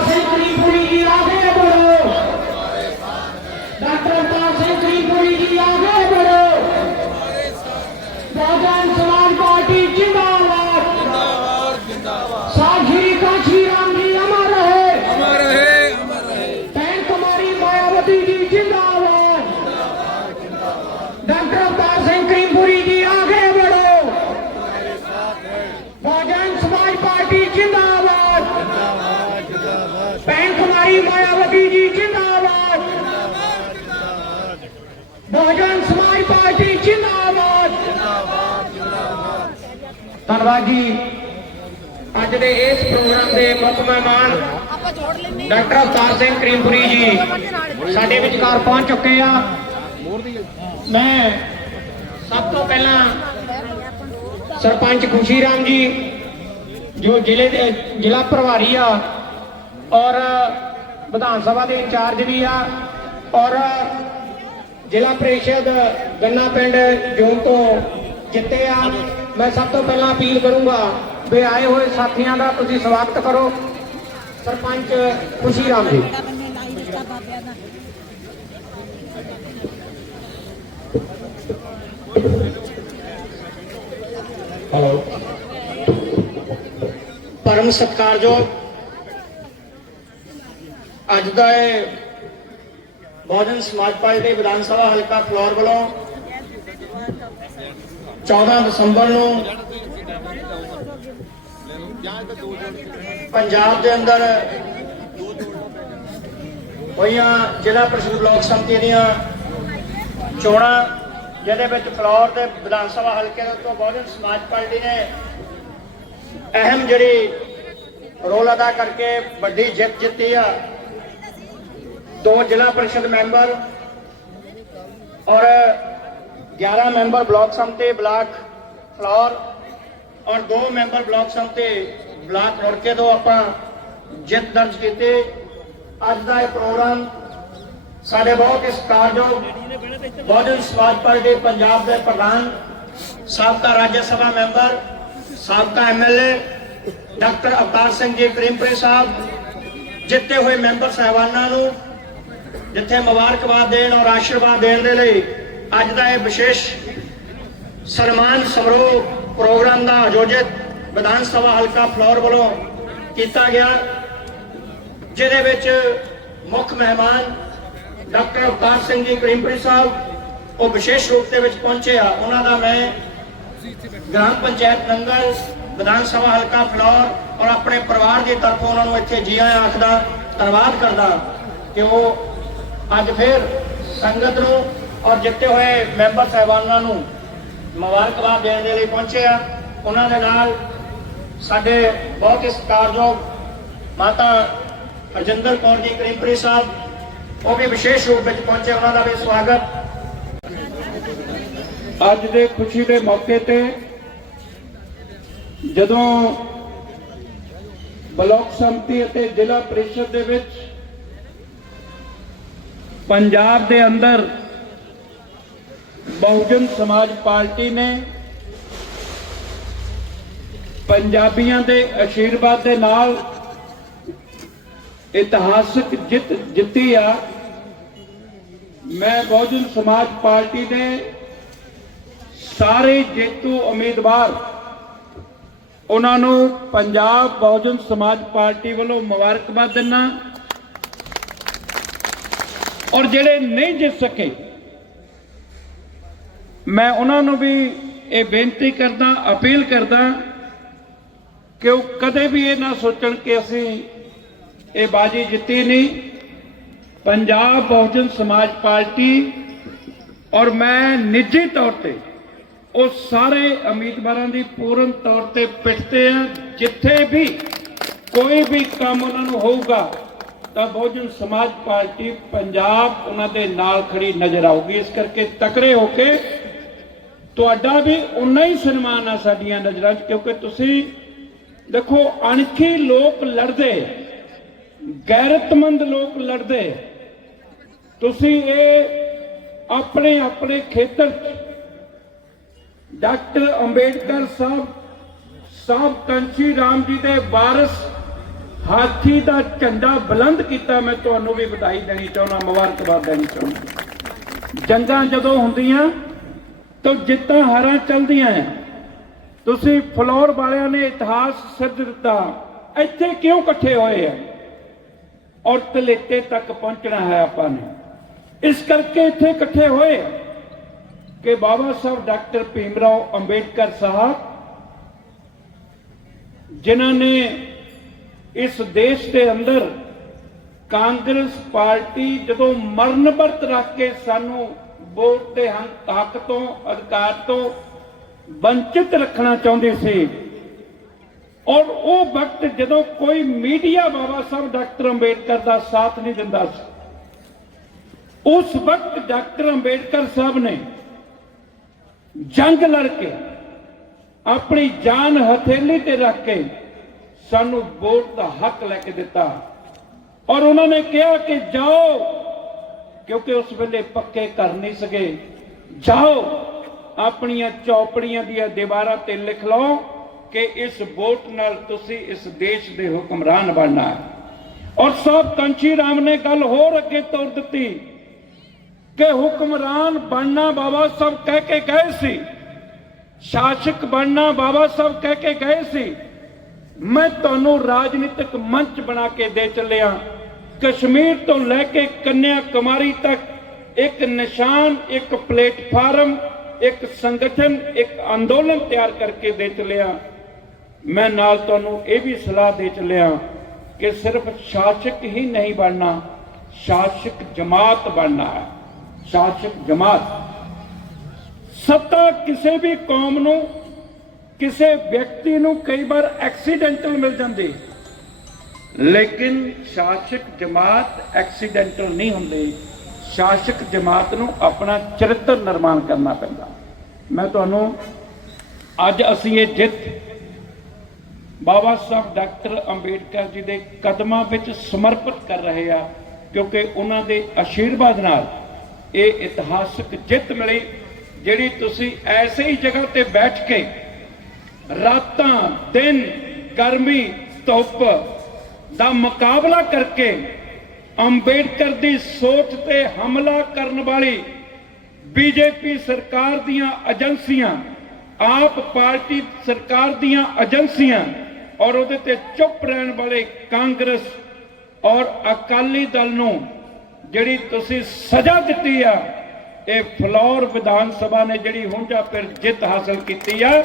ذكر كل إله ਭੈਣ ਕੁਮਾਰੀ ਮਾਇਆਵਤੀ ਜੀ, ਜਿੰਦਾਬਾਦ। ਬਹੁਜਨ ਸਮਾਜ ਪਾਰਟੀ, ਜਿੰਦਾਬਾਦ। ਧੰਨਵਾਦ ਜੀ। ਅੱਜ ਦੇ ਇਸ ਪ੍ਰੋਗਰਾਮ ਦੇ ਮੁੱਖ ਮਹਿਮਾਨ ਡਾਕਟਰ ਅਵਤਾਰ ਸਿੰਘ ਕਰੀਮਪੁਰੀ ਜੀ ਸਾਡੇ ਵਿਚਕਾਰ ਪਹੁੰਚ ਚੁੱਕੇ ਆ। ਮੈਂ ਸਭ ਤੋਂ ਪਹਿਲਾਂ ਸਰਪੰਚ ਖੁਸ਼ੀ ਰਾਮ ਜੀ, ਜੋ ਜ਼ਿਲ੍ਹੇ ਦੇ ਜ਼ਿਲ੍ਹਾ ਪ੍ਰਭਾਰੀ ਆ ਔਰ ਵਿਧਾਨ ਸਭਾ ਦੇ ਇੰਚਾਰਜ ਵੀ ਆ, ਔਰ ਜ਼ਿਲ੍ਹਾ ਪ੍ਰੀਸ਼ਦ ਗੰਨਾ ਪਿੰਡ ਜੋਨ ਤੋਂ ਜਿੱਤੇ ਆ। ਮੈਂ ਸਭ ਤੋਂ ਪਹਿਲਾਂ ਅਪੀਲ ਕਰੂੰਗਾ ਵੀ ਆਏ ਹੋਏ ਸਾਥੀਆਂ ਦਾ ਤੁਸੀਂ ਸਵਾਗਤ ਕਰੋ। ਸਰਪੰਚ ਖੁਸ਼ੀ ਰਾਮ ਜੀ। ਬੰਨੇ ਪਰਮ ਸਤਿਕਾਰਯੋਗ ਅੱਜ ਦਾ ਇਹ ਬਹੁਜਨ ਸਮਾਜ ਪਾਰਟੀ ਵਿਧਾਨ ਸਭਾ ਹਲਕਾ ਫਲੋਰ ਵੱਲੋਂ 14 ਦਸੰਬਰ ਨੂੰ ਪੰਜਾਬ ਦੇ ਅੰਦਰ ਹੋਈਆਂ ਜ਼ਿਲ੍ਹਾ ਪ੍ਰੀਸ਼ਦ ਬਲਾਕ ਸੰਮਤੀ ਦੀਆਂ ਚੋਣਾਂ, ਜਿਹਦੇ ਵਿੱਚ ਫਲੋਰ ਦੇ ਵਿਧਾਨ ਸਭਾ ਹਲਕੇ ਦੇ ਉੱਤੋਂ ਬਹੁਜਨ ਸਮਾਜ ਪਾਰਟੀ ਨੇ ਅਹਿਮ ਜਿਹੜੀ ਰੋਲ ਅਦਾ ਕਰਕੇ ਵੱਡੀ ਜਿੱਤ ਜਿੱਤੀ ਆ। ਦੋ ਜ਼ਿਲ੍ਹਾ ਪ੍ਰੀਸ਼ਦ ਮੈਂਬਰ ਔਰ 11 ਮੈਂਬਰ ਬਲਾਕ ਸੰਮਤੀ ਬਲਾਕ ਫਲੋਰ ਔਰ ਦੋ ਮੈਂਬਰ ਬਲਾਕ ਸੰਮਤੀ ਬਲਾਕ ਰੁੜਕੇ ਤੋਂ ਆਪਾਂ ਜਿੱਤ ਦਰਜ ਕੀਤੀ। ਅੱਜ ਦਾ ਇਹ ਪ੍ਰੋਗਰਾਮ ਸਾਡੇ ਬਹੁਤ ਹੀ ਸਤਿਕਾਰਯੋਗ ਬਹੁਜਨ ਸਮਾਜ ਪਾਰਟੀ ਪੰਜਾਬ ਦੇ ਪ੍ਰਧਾਨ, ਸਾਬਕਾ ਰਾਜ ਸਭਾ ਮੈਂਬਰ, ਸਾਬਕਾ ਐਮਐਲਏ ਡਾਕਟਰ ਅਵਤਾਰ ਸਿੰਘ ਜੀ, ਕਰੀਮਪੁਰੀ ਸਾਹਿਬ, ਜਿੱਤੇ ਹੋਏ ਮੈਂਬਰ ਸਹਿਬਾਨਾਂ ਨੂੰ ਜਿੱਥੇ ਮੁਬਾਰਕਬਾਦ ਦੇਣ ਔਰ ਆਸ਼ੀਰਵਾਦ ਦੇਣ ਦੇ ਲਈ ਅੱਜ ਦਾ ਇਹ ਵਿਸ਼ੇਸ਼ ਸਨਮਾਨ ਸਮਾਰੋਹ ਪ੍ਰੋਗਰਾਮ ਦਾ ਆਯੋਜਿਤ ਵਿਧਾਨ ਸਭਾ ਹਲਕਾ ਫਲੋਰ ਵੱਲੋਂ ਕੀਤਾ ਗਿਆ, ਜਿਹਦੇ ਵਿੱਚ ਮੁੱਖ ਮਹਿਮਾਨ ਡਾਕਟਰ ਅਵਤਾਰ ਸਿੰਘ ਜੀ ਕਰੀਮਪੁਰੀ ਸਾਹਿਬ ਉਹ ਵਿਸ਼ੇਸ਼ ਰੂਪ ਦੇ ਵਿੱਚ ਪਹੁੰਚੇ ਆ। ਉਹਨਾਂ ਦਾ ਮੈਂ ਗ੍ਰਾਮ ਪੰਚਾਇਤ ਨੰਗਲ ਵਿਧਾਨ ਸਭਾ ਹਲਕਾ ਫਲੋਰ ਔਰ ਆਪਣੇ ਪਰਿਵਾਰ ਦੀ ਤਰਫੋਂ ਉਹਨਾਂ ਨੂੰ ਇੱਥੇ ਜੀ ਆਇਆਂ ਆਖਦਾ ਧੰਨਵਾਦ ਕਰਦਾ ਕਿ ਉਹ ਅੱਜ ਫਿਰ ਸੰਗਤ ਨੂੰ ਔਰ ਜਿੱਤੇ ਹੋਏ ਮੈਂਬਰ ਸਾਹਿਬਾਨਾਂ ਨੂੰ ਮੁਬਾਰਕਬਾਦ ਦੇਣ ਦੇ ਲਈ ਪਹੁੰਚੇ ਆ। ਉਹਨਾਂ ਦੇ ਨਾਲ ਸਾਡੇ ਬਹੁਤ ਹੀ ਸਤਿਕਾਰਯੋਗ ਮਾਤਾ ਹਰਜਿੰਦਰ ਕੌਰ ਜੀ ਕਰੀਮਪੁਰੀ ਸਾਹਿਬ, ਉਹ ਵੀ ਵਿਸ਼ੇਸ਼ ਰੂਪ ਵਿੱਚ ਪਹੁੰਚੇ। ਉਹਨਾਂ ਦਾ ਵੀ ਸਵਾਗਤ। ਅੱਜ ਦੇ ਖੁਸ਼ੀ ਦੇ ਮੌਕੇ ਤੇ ਜਦੋਂ ਬਲਾਕ ਸੰਮਤੀ ਅਤੇ ਜ਼ਿਲ੍ਹਾ ਪ੍ਰੀਸ਼ਦ ਦੇ ਵਿੱਚ ਪੰਜਾਬ ਦੇ ਅੰਦਰ ਬਹੁਜਨ ਸਮਾਜ ਪਾਰਟੀ ਨੇ ਪੰਜਾਬੀਆਂ ਦੇ ਆਸ਼ੀਰਵਾਦ ਦੇ ਨਾਲ ਇਤਿਹਾਸਕ ਜਿੱਤ ਜਿੱਤੀ ਆ। ਮੈਂ ਬਹੁਜਨ ਸਮਾਜ ਪਾਰਟੀ ਦੇ ਸਾਰੇ ਜੇਤੂ ਉਮੀਦਵਾਰ, ਉਹਨਾਂ ਨੂੰ ਪੰਜਾਬ ਬਹੁਜਨ ਸਮਾਜ ਪਾਰਟੀ ਵੱਲੋਂ ਮੁਬਾਰਕਬਾਦ ਦਿੰਦਾ। ਔਰ ਜਿਹੜੇ ਨਹੀਂ ਜਿੱਤ ਸਕੇ, ਮੈਂ ਉਹਨਾਂ ਨੂੰ ਵੀ ਇਹ ਬੇਨਤੀ ਕਰਦਾ, ਅਪੀਲ ਕਰਦਾ ਕਿ ਉਹ ਕਦੇ ਵੀ ਇਹ ਨਾ ਸੋਚਣ ਕਿ ਅਸੀਂ ਇਹ ਬਾਜੀ ਜਿੱਤੀ ਨਹੀਂ। ਪੰਜਾਬ ਬਹੁਜਨ ਸਮਾਜ ਪਾਰਟੀ ਔਰ ਮੈਂ ਨਿੱਜੀ ਤੌਰ ਤੇ ਉਹ ਸਾਰੇ ਉਮੀਦਵਾਰਾਂ ਦੀ ਪੂਰਨ ਤੌਰ ਤੇ ਪਿੱਠਤੇ ਆ ਜਿੱਥੇ ਵੀ ਕੋਈ ਵੀ ਕੰਮ ਉਹਨਾਂ ਨੂੰ ਹੋਊਗਾ ਤਾਂ ਬਹੁਜਨ ਸਮਾਜ ਪਾਰਟੀ ਪੰਜਾਬ ਉਹਨਾਂ ਦੇ ਨਾਲ ਖੜੀ ਨਜ਼ਰ ਆਊਗੀ। ਇਸ ਕਰਕੇ ਤਕੜੇ ਹੋ ਕੇ ਤੁਹਾਡਾ ਵੀ ਉਨਾ ਹੀ ਸਨਮਾਨ ਆ ਸਾਡੀਆਂ ਨਜ਼ਰਾਂ 'ਚ, ਕਿਉਂਕਿ ਤੁਸੀਂ ਦੇਖੋ, ਅਣਖੀ ਲੋਕ ਲੜਦੇ, ਗੈਰਤਮੰਦ ਲੋਕ ਲੜਦੇ। ਤੁਸੀਂ ਇਹ ਆਪਣੇ ਆਪਣੇ ਖੇਤਰ 'ਚ, ਡਾਕਟਰ ਅੰਬੇਡਕਰ ਸਾਹਿਬ ਸਾਹਿਬ ਕੰਚੀ ਰਾਮ ਜੀ ਦੇ ਵਾਰਿਸ ਹਾਥੀ ਦਾ ਝੰਡਾ ਬੁਲੰਦ ਕੀਤਾ ਮੈਂ ਤੁਹਾਨੂੰ ਵੀ ਵਧਾਈ ਦੇਣੀ ਚਾਹੁੰਦਾ, ਮੁਬਾਰਕਬਾਦ ਦੇਣੀ ਚਾਹੁੰਦਾ। ਜੰਗਾਂ ਜਦੋਂ ਹੁੰਦੀਆਂ, ਤਾਂ ਜਿੱਤਾਂ ਹਾਰਾਂ ਚਲਦੀਆਂ ਤੁਸੀਂ ਫਲੋਰ ਵਾਲਿਆਂ ਨੇ ਇਤਿਹਾਸ ਸਿੱਧ ਦਿੱਤਾ, ਇੱਥੇ ਕਿਉਂ ਇਕੱਠੇ ਹੋਏ ਆ ਔਰ ਤਲੇਟੇ ਤੱਕ ਪਹੁੰਚਣਾ ਹੈ ਆਪਾਂ ਨੇ। ਇਸ ਕਰਕੇ ਇੱਥੇ ਇਕੱਠੇ ਹੋਏ ਕਿ ਬਾਬਾ ਸਾਹਿਬ ਡਾਕਟਰ ਭੀਮ ਰਾਓ ਅੰਬੇਡਕਰ ਸਾਹਿਬ, ਜਿਨ੍ਹਾਂ ਨੇ ਇਸ ਦੇਸ਼ ਦੇ ਅੰਦਰ ਕਾਂਗਰਸ ਪਾਰਟੀ ਜਦੋਂ ਮਰਨ ਵਰਤ ਰੱਖ ਕੇ ਸਾਨੂੰ ਵੋਟ ਦੇ ਹੱਕ ਤੋਂ, ਅਧਿਕਾਰ ਤੋਂ ਵੰਚਿਤ ਰੱਖਣਾ ਚਾਹੁੰਦੀ ਸੀ ਔਰ ਉਹ ਵਕਤ ਜਦੋਂ ਕੋਈ ਮੀਡੀਆ ਬਾਬਾ ਸਾਹਿਬ ਡਾਕਟਰ ਅੰਬੇਡਕਰ ਦਾ ਸਾਥ ਨਹੀਂ ਦਿੰਦਾ ਸੀ, ਉਸ ਵਕਤ ਡਾਕਟਰ ਅੰਬੇਡਕਰ ਸਾਹਿਬ ਨੇ ਜੰਗ ਲੜ ਕੇ ਆਪਣੀ ਜਾਨ ਹਥੇਲੀ ਤੇ ਰੱਖ ਕੇ ਸਾਨੂੰ ਵੋਟ ਦਾ ਹੱਕ ਲੈ ਕੇ ਦਿੱਤਾ। ਔਰ ਉਹਨਾਂ ਨੇ ਕਿਹਾ ਕਿ ਜਾਓ, ਕਿਉਂਕਿ ਉਸ ਵੇਲੇ ਪੱਕੇ ਘਰ ਨਹੀਂ ਸਕੇ ਜਾਓ, ਆਪਣੀਆਂ ਚੌਪੜੀਆਂ ਦੀਆਂ ਦੀਵਾਰਾਂ ਤੇ ਲਿਖ ਲਓ ਕਿ ਇਸ ਵੋਟ ਨਾਲ ਤੁਸੀਂ ਇਸ ਦੇਸ਼ ਦੇ ਹੁਕਮਰਾਨ ਬਣਨਾ ਔਰ ਸਾਹਿਬ ਕੰਚੀ ਰਾਮ ਨੇ ਗੱਲ ਹੋਰ ਅੱਗੇ ਤੋਰ ਦਿੱਤੀ ਕਿ ਹੁਕਮਰਾਨ ਬਣਨਾ ਬਾਬਾ ਸਾਹਿਬ ਕਹਿ ਕੇ ਗਏ ਸੀ। ਸ਼ਾਸਕ ਬਣਨਾ ਬਾਬਾ ਸਾਹਿਬ ਕਹਿ ਕੇ ਗਏ ਸੀ। ਮੈਂ ਤੁਹਾਨੂੰ ਰਾਜਨੀਤਿਕ ਮੰਚ ਬਣਾ ਕੇ ਦੇ ਚੱਲਿਆ। ਕਸ਼ਮੀਰ ਤੋਂ ਲੈ ਕੇ ਕੰਨਿਆ ਕੁਮਾਰੀ ਤੱਕ ਇੱਕ ਨਿਸ਼ਾਨ, ਇੱਕ ਪਲੇਟਫਾਰਮ, ਇੱਕ ਸੰਗਠਨ, ਇੱਕ ਅੰਦੋਲਨ ਤਿਆਰ ਕਰਕੇ ਦੇ ਚੱਲਿਆ। ਮੈਂ ਨਾਲ ਤੁਹਾਨੂੰ ਇਹ ਵੀ ਸਲਾਹ ਦੇ ਚੱਲਿਆ ਕਿ ਸਿਰਫ ਸ਼ਾਸਕ ਹੀ ਨਹੀਂ ਬਣਨਾ, ਸ਼ਾਸਕ ਜਮਾਤ ਬਣਨਾ ਹੈ। ਸ਼ਾਸਕ ਜਮਾਤ। ਸੱਤਾ ਕਿਸੇ ਵੀ ਕੌਮ ਨੂੰ ਕਿਸੇ ਵਿਅਕਤੀ ਨੂੰ ਕਈ ਵਾਰ ਐਕਸੀਡੈਂਟਲ ਮਿਲ ਜਾਂਦੇ। ਲੇਕਿਨ ਸ਼ਾਸਕ ਜਮਾਤ ਐਕਸੀਡੈਂਟਲ ਨਹੀਂ ਹੁੰਦੇ। ਸ਼ਾਸਕ ਜਮਾਤ ਨੂੰ ਆਪਣਾ ਚਰਿੱਤਰ ਨਿਰਮਾਣ ਕਰਨਾ ਪੈਂਦਾ। ਮੈਂ ਤੁਹਾਨੂੰ ਅੱਜ ਅਸੀਂ ਇਹ ਜਿੱਤ ਬਾਬਾ ਸਾਹਿਬ ਡਾਕਟਰ ਅੰਬੇਡਕਰ ਜੀ ਦੇ ਕਦਮਾਂ ਵਿੱਚ ਸਮਰਪਿਤ ਕਰ ਰਹੇ ਆ, ਕਿਉਂਕਿ ਉਹਨਾਂ ਦੇ ਆਸ਼ੀਰਵਾਦ ਨਾਲ ਇਹ ਇਤਿਹਾਸਕ ਜਿੱਤ ਮਿਲੀ, ਜਿਹੜੀ ਤੁਸੀਂ ਐਸੇ ਹੀ ਜਗ੍ਹਾ ਤੇ ਬੈਠ ਕੇ ਰਾਤਾਂ, ਦਿਨ, ਗਰਮੀ, ਧੁੱਪ ਦਾ ਮੁਕਾਬਲਾ ਕਰਕੇ ਅੰਬੇਡਕਰ ਦੀ ਸੋਚ ਤੇ ਹਮਲਾ ਕਰਨ ਵਾਲੀ ਬੀਜੇਪੀ ਸਰਕਾਰ ਦੀਆਂ ਏਜੰਸੀਆਂ, ਆਪ ਪਾਰਟੀ ਸਰਕਾਰ ਦੀਆਂ ਏਜੰਸੀਆਂ ਔਰ ਉਹਦੇ ਤੇ ਚੁੱਪ ਰਹਿਣ ਵਾਲੇ ਕਾਂਗਰਸ ਔਰ ਅਕਾਲੀ ਦਲ ਨੂੰ ਜਿਹੜੀ ਤੁਸੀਂ ਸਜ਼ਾ ਦਿੱਤੀ ਆ, ਇਹ ਫਲੌਰ ਵਿਧਾਨ ਸਭਾ ਨੇ ਜਿਹੜੀ ਹੁਣ ਜਾਂ ਫਿਰ ਜਿੱਤ ਹਾਸਲ ਕੀਤੀ ਆ।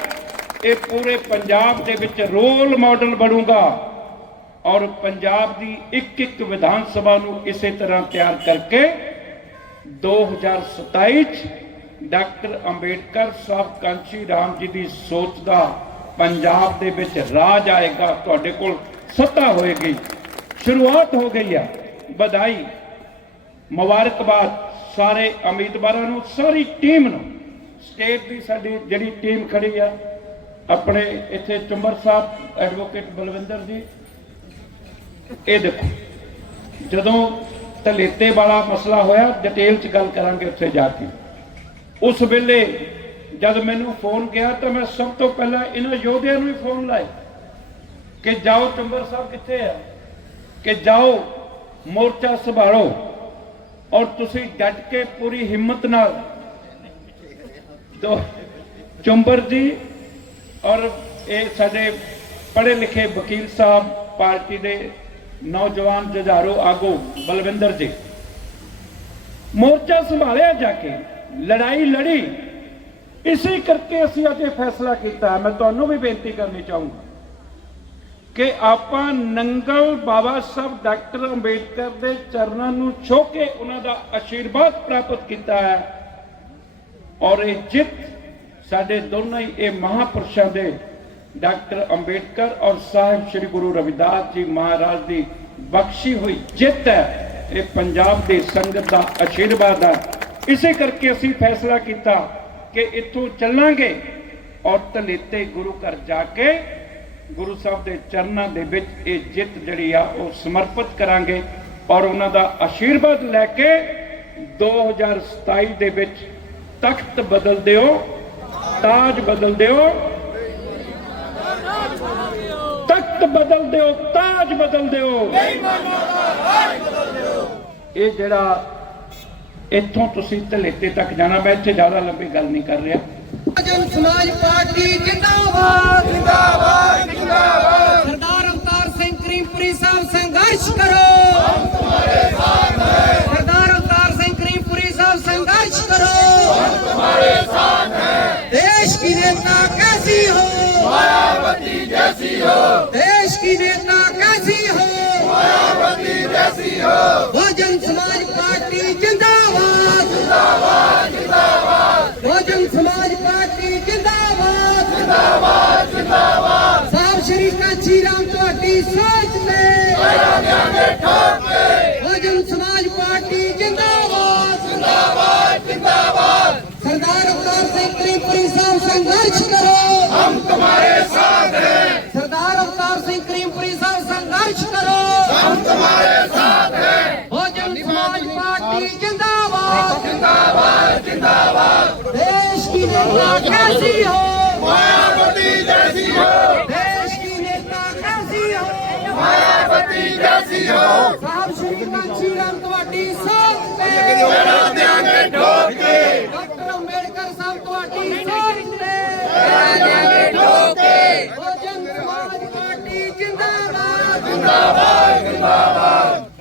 ਇਹ ਪੂਰੇ ਪੰਜਾਬ ਦੇ ਵਿੱਚ ਰੋਲ ਮਾਡਲ ਬਣੂਗਾ ਔਰ ਪੰਜਾਬ ਦੀ ਇੱਕ ਇੱਕ ਵਿਧਾਨ ਸਭਾ ਨੂੰ ਇਸੇ ਤਰ੍ਹਾਂ ਤਿਆਰ ਕਰਕੇ 2027 ਚ ਡਾਕਟਰ ਅੰਬੇਡਕਰ ਸਾਹਿਬ ਕਾਂਚੀ ਰਾਮ ਜੀ ਦੀ ਸੋਚ ਦਾ ਪੰਜਾਬ ਦੇ ਵਿੱਚ ਰਾਜ ਆਏਗਾ, ਤੁਹਾਡੇ ਕੋਲ ਸੱਤਾ ਹੋਏਗੀ। ਸ਼ੁਰੂਆਤ ਹੋ ਗਈ ਆ। ਵਧਾਈ, ਮੁਬਾਰਕਬਾਦ ਸਾਰੇ ਉਮੀਦਵਾਰਾਂ ਨੂੰ, ਸਾਰੀ ਟੀਮ ਨੂੰ। ਸਟੇਟ ਦੀ ਸਾਡੀ ਜਿਹੜੀ ਟੀਮ ਖੜੀ ਆ ਆਪਣੇ ਇੱਥੇ ਚੁੰਬਰ ਸਾਹਿਬ ਐਡਵੋਕੇਟ ਬਲਵਿੰਦਰ ਜੀ, ਇਹ ਦੇਖੋ, ਜਦੋਂ ਤਲੇਤੇ ਵਾਲਾ ਮਸਲਾ ਹੋਇਆ ਡਿਟੇਲ ਚ ਗੱਲ ਕਰਾਂਗੇ ਉੱਥੇ ਜਾ ਕੇ। ਉਸ ਵੇਲੇ ਜਦ ਮੈਨੂੰ ਫੋਨ ਗਿਆ ਤਾਂ ਮੈਂ ਸਭ ਤੋਂ ਪਹਿਲਾਂ ਇਹਨਾਂ ਯੋਧਿਆਂ ਨੂੰ ਹੀ ਫੋਨ ਲਾਇਆ ਕਿ ਜਾਓ ਚੰਬਰ ਸਾਹਿਬ ਕਿੱਥੇ ਆ? ਕਿ ਜਾਓ, ਮੋਰਚਾ ਸੰਭਾਲੋ ਔਰ ਤੁਸੀਂ ਡਟ ਕੇ ਪੂਰੀ ਹਿੰਮਤ ਨਾਲ ਦੋ ਚੁੰਬਰ ਜੀ ਔਰ ਇਹ ਸਾਡੇ ਪੜ੍ਹੇ ਲਿਖੇ ਵਕੀਲ ਸਾਹਿਬ ਪਾਰਟੀ ਦੇ ਨੌਜਵਾਨ ਜੁਝਾਰੂ ਆਗੂ ਬਲਵਿੰਦਰ ਜੀ। ਮੋਰਚਾ ਸੰਭਾਲਿਆ ਜਾ ਕੇ, ਲੜਾਈ ਲੜੀ। ਇਸੇ ਕਰਕੇ ਅਸੀਂ ਅੱਜ ਇਹ ਫੈਸਲਾ ਕੀਤਾ। ਮੈਂ ਤੁਹਾਨੂੰ ਵੀ ਬੇਨਤੀ ਕਰਨੀ ਚਾਹੂੰਗਾ ਕਿ ਆਪਾਂ ਨੰਗਲ ਬਾਬਾ ਸਾਹਿਬ ਡਾਕਟਰ ਅੰਬੇਡਕਰ ਦੇ ਚਰਨਾਂ ਨੂੰ ਛੋ ਕੇ ਉਹਨਾਂ ਦਾ ਆਸ਼ੀਰਵਾਦ ਪ੍ਰਾਪਤ ਕੀਤਾ ਹੈ ਔਰ ਇਹ ਜਿੱਤ ਸਾਡੇ ਦੋਨਾਂ ਹੀ ਇਹ ਮਹਾਪੁਰਸ਼ਾਂ ਦੇ ਡਾਕਟਰ ਅੰਬੇਡਕਰ ਔਰ ਸਾਹਿਬ ਸ੍ਰੀ ਗੁਰੂ ਰਵਿਦਾਸ ਜੀ ਮਹਾਰਾਜ ਦੀ ਬਖਸ਼ੀ ਹੋਈ ਜਿੱਤ ਹੈ, ਇਹ ਪੰਜਾਬ ਦੀ ਸੰਗਤ ਦਾ ਆਸ਼ੀਰਵਾਦ ਹੈ। ਇਸੇ ਕਰਕੇ ਅਸੀਂ ਫੈਸਲਾ ਕੀਤਾ ਕਿ ਇੱਥੋਂ ਚੱਲਾਂਗੇ ਔਰ ਤਲੇਤੇ ਗੁਰੂ ਘਰ ਜਾ ਕੇ ਗੁਰੂ ਸਾਹਿਬ ਦੇ ਚਰਨਾਂ ਦੇ ਵਿੱਚ ਇਹ ਜਿੱਤ ਜਿਹੜੀ ਆ ਉਹ ਸਮਰਪਿਤ ਕਰਾਂਗੇ ਔਰ ਉਹਨਾਂ ਦਾ ਆਸ਼ੀਰਵਾਦ ਲੈ ਕੇ 2027 ਦੇ ਵਿੱਚ ਤਖਤ ਬਦਲ ਦਿਓ। ਤਾਜ ਬਦਲ ਦਿਓ। ਤਖਤ ਬਦਲ ਦਿਓ, ਤਾਜ ਬਦਲ ਦਿਓ। ਇਹ ਜਿਹੜਾ ਇੱਥੋਂ ਤੁਸੀਂ ਧਲੇਤੇ ਤੱਕ ਜਾਣਾ, ਮੈਂ ਇੱਥੇ ਜ਼ਿਆਦਾ ਲੰਬੀ ਗੱਲ ਨਹੀਂ ਕਰ ਰਿਹਾ। ਜਨ ਸਮਾਜ ਪਾਰਟੀ ਜਿੰਦਾਬਾਦ ਜਿੰਦਾਬਾਦ ਜਿੰਦਾਬਾਦ। ਸਰਦਾਰ ਅਵਤਾਰ ਸਿੰਘ ਕਰੀਮਪੁਰੀ ਸਾਹਿਬ, ਸੰਘਰਸ਼ ਕਰੋ। ਹਮ ਤੁਹਾਡੇ ਸਾਥ ਹੈ ਸਰਦਾਰ ਅਵਤਾਰ ਸਿੰਘ ਕਰੀਮਪੁਰੀ ਸਾਹਿਬ, ਸੰਘਰਸ਼ ਕਰੋ। ਹਮ ਤੁਹਾਡੇ ਸਾਥ ਹੈ नेता कैसी हो मायावती जैसी हो देश की नेता कैसी हो मायावती जैसी हो बहुजन समाज पार्टी जिंदाबाद जिंदाबाद जिंदाबाद बहुजन समाज पार्टी जिंदाबाद जिंदाबाद जिंदाबाद ਸਾਹਿਬ ਸ਼੍ਰੀ ਕਾਚੀ ਰਾਮ ਤੁਹਾਡੀ ਸੋਚ ਤੇ ਬਹੁਜਨ ਸਮਾਜ ਪਾਰਟੀ ਜਿੰਦਾਬਾਦ ਜਿੰਦਾਬਾਦ ਜਿੰਦਾਬਾਦ ਸਰਦਾਰ ਅਵਤਾਰ ਸਿੰਘ ਕਰੀਮਪੁਰੀ ਸਾਹਿਬ ਸੰਘਰਸ਼ ਕਰੋ ਹਮ ਤੁਹਾਡੇ ਸਾਥ ਹੈ ਸਰਦਾਰ ਅਵਤਾਰ ਸਿੰਘ ਕਰੀਮਪੁਰੀ ਸਾਹਿਬ ਸੰਘਰਸ਼ ਕਰੋ ਹਮ ਤੁਹਾਡੇ ਸਾਥ ਹੈ ਬਹੁਜਨ ਸਮਾਜ ਪਾਰਟੀ ਜਿੰਦਾਬਾਦ ਜਿੰਦਾਬਾਦ ਜਿੰਦਾਬਾਦ ਦੇਸ਼ ਕੀ नेता कैसी हो मायावती जैसी हो देश की नेता कैसी हो मायावती जैसी हो साहब श्री कांची राम ਤੁਹਾਡੀ ਸੋਚ ਤੇ ਮੇਰਾ ਦਿਆਂਗੇ ਠੋਕ ਕੇ ਡਾਕਟਰ ਅੰਬੇਡਕਰ ਸਾਹਿਬ ਤੁਹਾਡੀ ਸੋਚ ਤੇ। ਦਿਆਂਗੇ ਠੋਕ। ਬਹੁਜਨ ਸਮਾਜ ਪਾਰਟੀ ਜਿੰਦਾਬਾਦ। ਜਿੰਦਾਬਾਦ ਜਿੰਦਾਬਾਦ।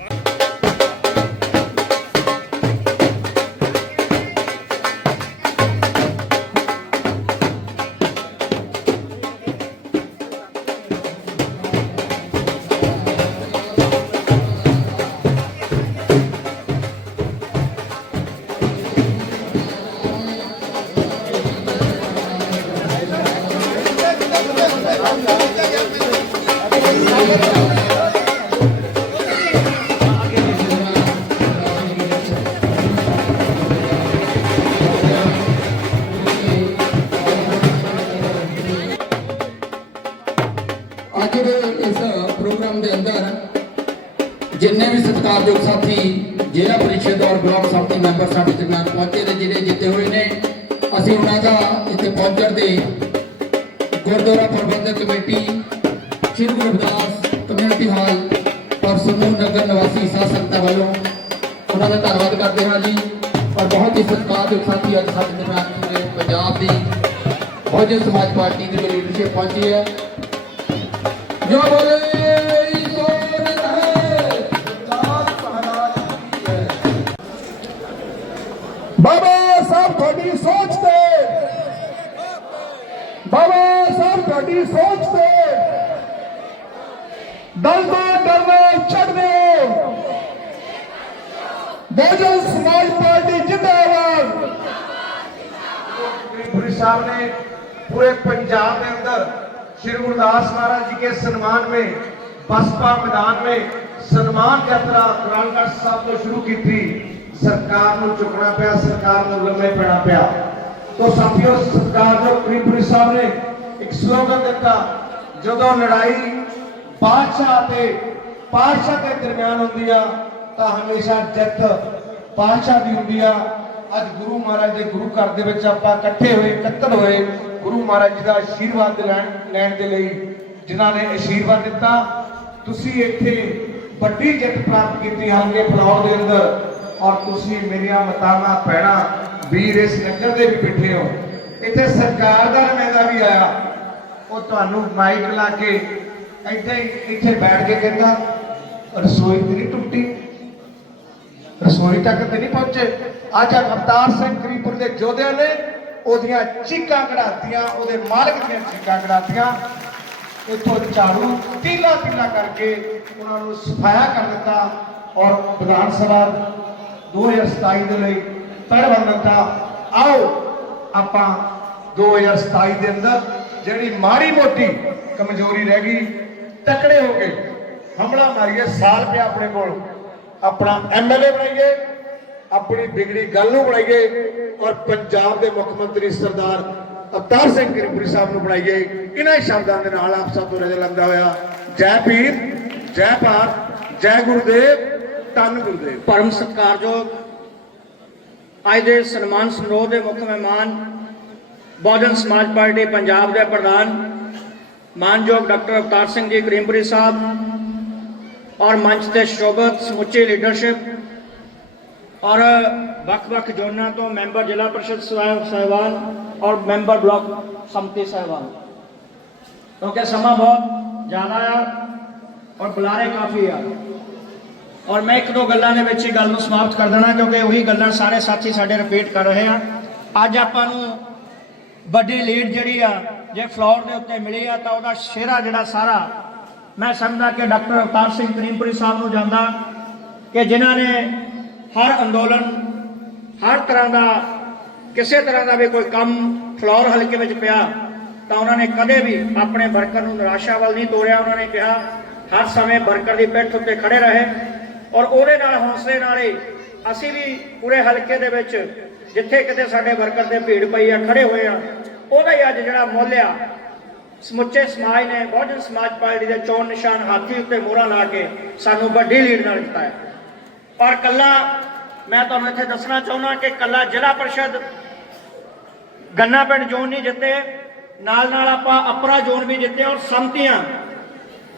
ਵੀ ਸਾਥੀ, ਜ਼ਿਲ੍ਹਾ ਪਰਿਸ਼ਦ ਔਰ ਬਲਾਕ ਸੰਮਤੀ ਮੈਂਬਰ ਸਾਡੇ ਦਰਮਿਆਨ ਪਹੁੰਚੇ ਨੇ, ਜਿਹੜੇ ਜਿੱਤੇ ਹੋਏ ਨੇ। ਅਸੀਂ ਉਹਨਾਂ ਦਾ ਇੱਥੇ ਪਹੁੰਚਣ ਦੇ Gurdwara Prabandhak committee, Shri Guru community hall ਔਰ ਨਗਰ ਨਿਵਾਸੀ ਸਾਧ ਸੰਗਤਾਂ ਵੱਲੋਂ ਉਹਨਾਂ ਦਾ ਧੰਨਵਾਦ ਕਰਦੇ ਹਾਂ ਜੀ। ਔਰ ਬਹੁਤ ਹੀ ਸਤਿਕਾਰਯੋਗ ਸਾਥੀ ਅੱਜ ਸਾਡੇ ਦਰਮਿਆਨ ਪੂਰੇ ਪੰਜਾਬ ਦੀ ਬਹੁਜਨ ਸਮਾਜ ਪਾਰਟੀ ਦੀ ਲੀਡਰਸ਼ਿਪ ਪਹੁੰਚੀ ਹੈ। ਜੋ ਬੋਲੇ کی سوچ دے کو دردے چڑھ دے بہجن سماج پارٹی زندہ آباد پوری صاحب نے، پورے پنجاب میں اندر شری گرداس مارا جی کے سنمان میں، بسپا میدان میں سنمان قرآن کا صاحب کو شروع کی تھی۔ سرکار نو چکنا پیا، سرکار نو لمحے پینا پیا۔ تو ساتھیوں سرکار جو پوری صاحب نے ਇੱਕ ਸਲੋਗਨ ਦਿੱਤਾ, ਜਦੋਂ ਲੜਾਈ ਬਾਦਸ਼ਾਹ ਤੇ ਪਾਤਸ਼ਾਹ ਦੇ ਦਰਮਿਆਨ ਹੁੰਦੀ ਆ, ਤਾਂ ਹਮੇਸ਼ਾ ਜਿੱਤ ਪਾਤਸ਼ਾਹ ਦੀ ਹੁੰਦੀ ਆ। ਅੱਜ ਗੁਰੂ ਮਹਾਰਾਜ ਦੇ ਗੁਰੂ ਘਰ ਦੇ ਵਿੱਚ ਆਪਾਂ ਇਕੱਠੇ ਹੋਏ, ਇਕੱਤਰ ਹੋਏ, ਗੁਰੂ ਮਹਾਰਾਜ ਜੀ ਦਾ ਆਸ਼ੀਰਵਾਦ ਲੈਣ ਲੈਣ ਦੇ ਲਈ ਜਿਨ੍ਹਾਂ ਨੇ ਆਸ਼ੀਰਵਾਦ ਦਿੱਤਾ। ਤੁਸੀਂ ਇੱਥੇ ਵੱਡੀ ਜਿੱਤ ਪ੍ਰਾਪਤ ਕੀਤੀ ਹਲਕੇ ਫਲੌਰ ਦੇ ਅੰਦਰ, ਔਰ ਤੁਸੀਂ ਮੇਰੀਆਂ ਮਤਾਵਾਂ ਪੈਣਾ ਵੀਰ ਇਸ ਨਗਰ ਦੇ ਵੀ ਬੈਠੇ ਹੋ। ਇੱਥੇ ਸਰਕਾਰ ਦਾ ਨੁਮਾਇੰਦਾ ਵੀ ਆਇਆ। ਉਹ ਤੁਹਾਨੂੰ ਮਾਈਕ ਲਾ ਕੇ ਇੱਥੇ ਇੱਥੇ ਬੈਠ ਕੇ ਕਹਿੰਦਾ, ਰਸੋਈ ਤੇ ਨਹੀਂ ਟੁੱਟੀ। ਰਸੋਈ ਤੱਕ ਤੇ ਨਹੀਂ ਪਹੁੰਚੇ। ਅੱਜ ਅਵਤਾਰ ਸਿੰਘ ਕਰੀਪੁਰ ਦੇ ਯੋਧਿਆਂ ਨੇ ਉਹਦੀਆਂ ਚੀਕਾਂ ਕਢਾਤੀਆਂ, ਉਹਦੇ ਮਾਲਕ ਦੀਆਂ ਚੀਕਾਂ ਕਢਾਤੀਆਂ। ਇੱਥੋਂ ਝਾੜੂ ਤੀਲਾ ਤੀਲਾ ਕਰਕੇ ਉਹਨਾਂ ਨੂੰ ਸਫਾਇਆ ਕਰ ਦਿੱਤਾ ਔਰ ਵਿਧਾਨ ਸਭਾ 2027 ਦੇ ਲਈ ਤੜਵੰਨ ਦਿੱਤਾ ਆਓ, ਆਪਾਂ 2027 ਦੇ ਅੰਦਰ ਜਿਹੜੀ ਮਾੜੀ ਮੋਟੀ ਕਮਜ਼ੋਰੀ ਰਹਿ ਗਈ, ਤਕੜੇ ਹੋ ਕੇ ਹਮਲਾ ਮਾਰੀਏ, ਸਾਲ ਪਿਆ ਆਪਣੇ ਕੋਲ। ਆਪਣਾ ਐਮਐਲਏ ਬਣਾਈਏ, ਆਪਣੀ ਵਿਗੜੀ ਗੱਲ ਨੂੰ ਬਣਾਈਏ ਔਰ ਪੰਜਾਬ ਦੇ ਮੁੱਖ ਮੰਤਰੀ ਸਰਦਾਰ ਅਵਤਾਰ ਸਿੰਘ ਕਿਰਪੁਰੀ ਸਾਹਿਬ ਨੂੰ ਬਣਾਈਏ। ਇਹਨਾਂ ਸ਼ਬਦਾਂ ਦੇ ਨਾਲ ਆਪ ਸਭ ਤੋਂ ਰਜਾ ਲੰਦਾ ਹੋਇਆ, ਜੈ ਪੀਰ, ਜੈ ਭਾਰਤ, ਜੈ ਗੁਰਦੇਵ, ਧੰਨ ਗੁਰਦੇਵ। ਪਰਮ ਸਤਿਕਾਰਯੋਗ, ਅੱਜ ਦੇ ਸਨਮਾਨ ਸਮਾਰੋਹ ਦੇ ਮੁੱਖ ਮਹਿਮਾਨ ਬਹੁਜਨ ਸਮਾਜ ਪਾਰਟੀ ਪੰਜਾਬ ਦੇ ਪ੍ਰਧਾਨ, ਮਾਨਯੋਗ ਡਾਕਟਰ ਅਵਤਾਰ ਸਿੰਘ ਜੀ ਕਰੀਮਪੁਰੀ ਸਾਹਿਬ ਔਰ ਮੰਚ ਤੇ ਸ਼ੋਭਤ ਸਮੁੱਚੀ ਲੀਡਰਸ਼ਿਪ ਔਰ ਵੱਖ-ਵੱਖ ਜ਼ੋਨਾਂ ਤੋਂ ਮੈਂਬਰ ਜ਼ਿਲ੍ਹਾ ਪਰਿਸ਼ਦ ਸਾਹਿਬ ਸਾਹਿਬਾਨ ਔਰ ਮੈਂਬਰ ਬਲਾਕ ਸੰਮਤੀ ਸਾਹਿਬਾਨ। ਕਿਉਂਕਿ ਸਮਾਂ ਬਹੁਤ ਜ਼ਿਆਦਾ ਆ ਔਰ ਬੁਲਾਰੇ ਕਾਫੀ ਆ। ਔਰ ਮੈਂ ਇੱਕ ਦੋ ਗੱਲਾਂ ਦੇ ਵਿੱਚ ਹੀ ਗੱਲ ਨੂੰ ਸਮਾਪਤ ਕਰ ਦੇਣਾ ਕਿਉਂਕਿ ਉਹੀ ਗੱਲਾਂ ਸਾਰੇ ਸਾਥੀ ਸਾਡੇ ਰਿਪੀਟ ਕਰ ਰਹੇ ਆ। ਅੱਜ ਆਪਾਂ ਨੂੰ ਵੱਡੀ ਲੀਡ ਜਿਹੜੀ ਆ, ਜੇ ਫਲੋਰ ਦੇ ਉੱਤੇ ਮਿਲੀ ਆ ਤਾਂ ਉਹਦਾ ਸ਼ੇਰਾ ਜਿਹੜਾ ਸਾਰਾ, ਮੈਂ ਸਮਝਦਾ ਕਿ ਡਾਕਟਰ ਅਵਤਾਰ ਸਿੰਘ ਕਰੀਮਪੁਰੀ ਸਾਹਿਬ ਨੂੰ ਜਾਂਦਾ ਕਿ ਜਿਨ੍ਹਾਂ ਨੇ ਹਰ ਅੰਦੋਲਨ, ਹਰ ਤਰ੍ਹਾਂ ਦਾ, ਕਿਸੇ ਤਰ੍ਹਾਂ ਦਾ ਵੀ ਕੋਈ ਕੰਮ ਫਲੋਰ ਹਲਕੇ ਵਿੱਚ ਪਿਆ, ਤਾਂ ਉਹਨਾਂ ਨੇ ਕਦੇ ਵੀ ਆਪਣੇ ਵਰਕਰ ਨੂੰ ਨਿਰਾਸ਼ਾ ਵੱਲ ਨਹੀਂ ਤੋਰਿਆ। ਉਹਨਾਂ ਨੇ ਕਿਹਾ, ਹਰ ਸਮੇਂ ਵਰਕਰ ਦੀ ਪਿੱਠ ਉੱਤੇ ਖੜੇ ਰਹੇ ਔਰ ਉਹਦੇ ਨਾਲ, ਹੌਸਲੇ ਨਾਲ ਹੀ ਅਸੀਂ ਵੀ ਪੂਰੇ ਹਲਕੇ ਦੇ ਵਿੱਚ ਜਿੱਥੇ ਕਿਤੇ ਸਾਡੇ ਵਰਕਰ ਦੇ ਭੀੜ ਪਈ ਆ, ਖੜੇ ਹੋਏ ਆ, ਉਹਦਾ ਹੀ ਅੱਜ ਜਿਹੜਾ ਮੁੱਲ ਆ, ਸਮੁੱਚੇ ਸਮਾਜ ਨੇ, ਬਹੁਜਨ ਸਮਾਜ ਪਾਰਟੀ ਦੇ ਚੋਣ ਨਿਸ਼ਾਨ ਹਾਥੀ ਉੱਤੇ ਮੋਹਰਾ ਲਾ ਕੇ ਸਾਨੂੰ ਵੱਡੀ ਲੀਡ ਨਾਲ ਜਿਤਾਇਆ। ਪਰ ਕੱਲਾ, ਮੈਂ ਤੁਹਾਨੂੰ ਇੱਥੇ ਦੱਸਣਾ ਚਾਹੁੰਦਾ ਕਿ ਕੱਲਾ ਜ਼ਿਲ੍ਹਾ ਪਰਿਸ਼ਦ ਗੰਨਾ ਪਿੰਡ ਜ਼ੋਨ ਨਹੀਂ ਜਿੱਤੇ, ਨਾਲ ਨਾਲ ਆਪਾਂ ਅਪਰਾ ਜ਼ੋਨ ਵੀ ਜਿੱਤੇ ਔਰ ਸੰਮਤੀਆਂ,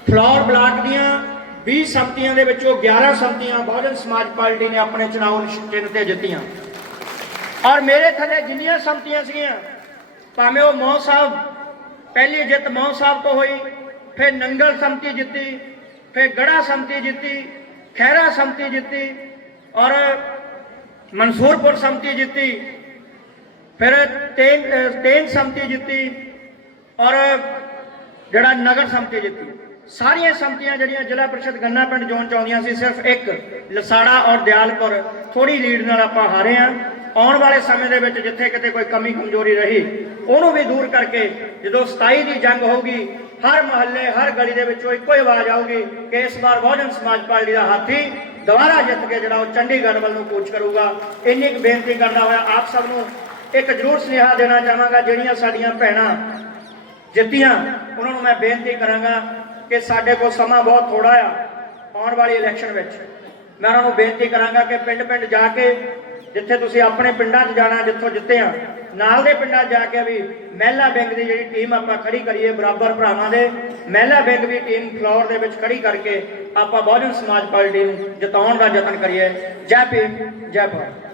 ਫਲੋਰ ਬਲਾਕ ਦੀਆਂ 20 ਸੰਮਤੀਆਂ ਦੇ ਵਿੱਚੋਂ 11 ਸੰਮਤੀਆਂ ਬਹੁਜਨ ਸਮਾਜ ਪਾਰਟੀ ਨੇ ਆਪਣੇ ਚੁਣਾਵ ਚਿੰਨ੍ਹ ਤੇ ਜਿੱਤੀਆਂ। ਔਰ ਮੇਰੇ ਥੱਲੇ ਜਿੰਨੀਆਂ ਸੰਮਤੀਆਂ ਸੀਗੀਆਂ, ਭਾਵੇਂ ਉਹ ਮੌ ਸਾਹਿਬ, ਪਹਿਲੀ ਜਿੱਤ ਮੌ ਸਾਹਿਬ ਤੋਂ ਹੋਈ, ਫਿਰ ਨੰਗਲ ਸੰਮਤੀ ਜਿੱਤੀ, ਫਿਰ ਗੜਾ ਸੰਮਤੀ ਜਿੱਤੀ ਖੈਰਾ ਸੰਮਤੀ ਜਿੱਤੀ, ਔਰ ਮਨਸੂਰਪੁਰ ਸੰਮਤੀ ਜਿੱਤੀ, ਫਿਰ ਤੇਨ ਅਹ ਤੇਨ ਸੰਮਤੀ ਜਿੱਤੀ, ਔਰ ਜਿਹੜਾ ਨਗਰ ਸੰਮਤੀ ਜਿੱਤੀ। ਸਾਰੀਆਂ ਸੰਮਤੀਆਂ ਜਿਹੜੀਆਂ ਜ਼ਿਲ੍ਹਾ ਪ੍ਰੀਸ਼ਦ ਗੰਨਾ ਪਿੰਡ ਜ਼ੋਨ ਚ ਆਉਂਦੀਆਂ ਸੀ, ਸਿਰਫ ਇੱਕ, ਲਸਾੜਾ ਔਰ ਦਿਆਲਪੁਰ। ਥੋੜੀ ਲੀਡ ਨਾਲ ਆਪਾਂ ਹਾਰੇ ਆ। ਆਉਣ ਵਾਲੇ ਸਮੇਂ ਦੇ ਵਿੱਚ ਜਿੱਥੇ ਕਿਤੇ ਕੋਈ ਕਮੀ, ਕਮਜ਼ੋਰੀ ਰਹੀ, ਉਹਨੂੰ ਵੀ ਦੂਰ ਕਰਕੇ ਜਦੋਂ 27 ਦੀ ਜੰਗ ਹੋਊਗੀ, ਹਰ ਮਹੱਲੇ, ਹਰ ਗਲੀ ਦੇ ਵਿੱਚੋਂ ਇੱਕੋ ਹੀ ਆਵਾਜ਼ ਆਊਗੀ ਕਿ ਇਸ ਵਾਰ ਬਹੁਜਨ ਸਮਾਜ ਪਾਰਟੀ ਦਾ ਹਾਥੀ ਦੁਬਾਰਾ ਜਿੱਤ ਕੇ ਜਿਹੜਾ ਉਹ ਚੰਡੀਗੜ੍ਹ ਵੱਲ ਨੂੰ ਕੂਚ ਕਰੂਗਾ। ਇੰਨੀ ਕੁ ਬੇਨਤੀ ਕਰਦਾ ਹੋਇਆ ਆਪ ਸਭ ਨੂੰ, ਇੱਕ ਜ਼ਰੂਰ ਸੁਨੇਹਾ ਦੇਣਾ ਚਾਹਾਂਗਾ, ਜਿਹੜੀਆਂ ਸਾਡੀਆਂ ਭੈਣਾਂ ਜਿੱਤੀਆਂ, ਉਹਨਾਂ ਨੂੰ ਮੈਂ ਬੇਨਤੀ ਕਰਾਂਗਾ ਕਿ ਸਾਡੇ ਕੋਲ ਸਮਾਂ ਬਹੁਤ ਥੋੜਾ ਆ ਆਉਣ ਵਾਲੀ ਇਲੈਕਸ਼ਨ ਵਿੱਚ। ਮੈਂ ਉਹਨਾਂ ਨੂੰ ਬੇਨਤੀ ਕਰਾਂਗਾ ਕਿ ਪਿੰਡ-ਪਿੰਡ ਜਾ ਕੇ ਜਿੱਥੇ ਤੁਸੀਂ ਆਪਣੇ ਪਿੰਡਾਂ 'ਚ ਜਾਣਾ, ਜਿੱਥੋਂ ਜਿੱਤੇ ਆ, ਨਾਲ ਦੇ ਪਿੰਡਾਂ 'ਚ ਜਾ ਕੇ ਵੀ ਮਹਿਲਾ ਬੈਂਕ ਦੀ ਜਿਹੜੀ ਟੀਮ ਆਪਾਂ ਖੜੀ ਕਰੀਏ ਬਰਾਬਰ ਭਰਾਵਾਂ ਦੇ, ਮਹਿਲਾ ਬੈਂਕ ਦੀ ਟੀਮ ਫਲੋਰ ਦੇ ਵਿੱਚ ਖੜੀ ਕਰਕੇ ਆਪਾਂ ਬਹੁਜਨ ਸਮਾਜ ਪਾਰਟੀ ਨੂੰ ਜਿਤਾਉਣ ਦਾ ਯਤਨ ਕਰੀਏ। ਜੈ ਭੀਮ, ਜੈ ਭਾਰਤ।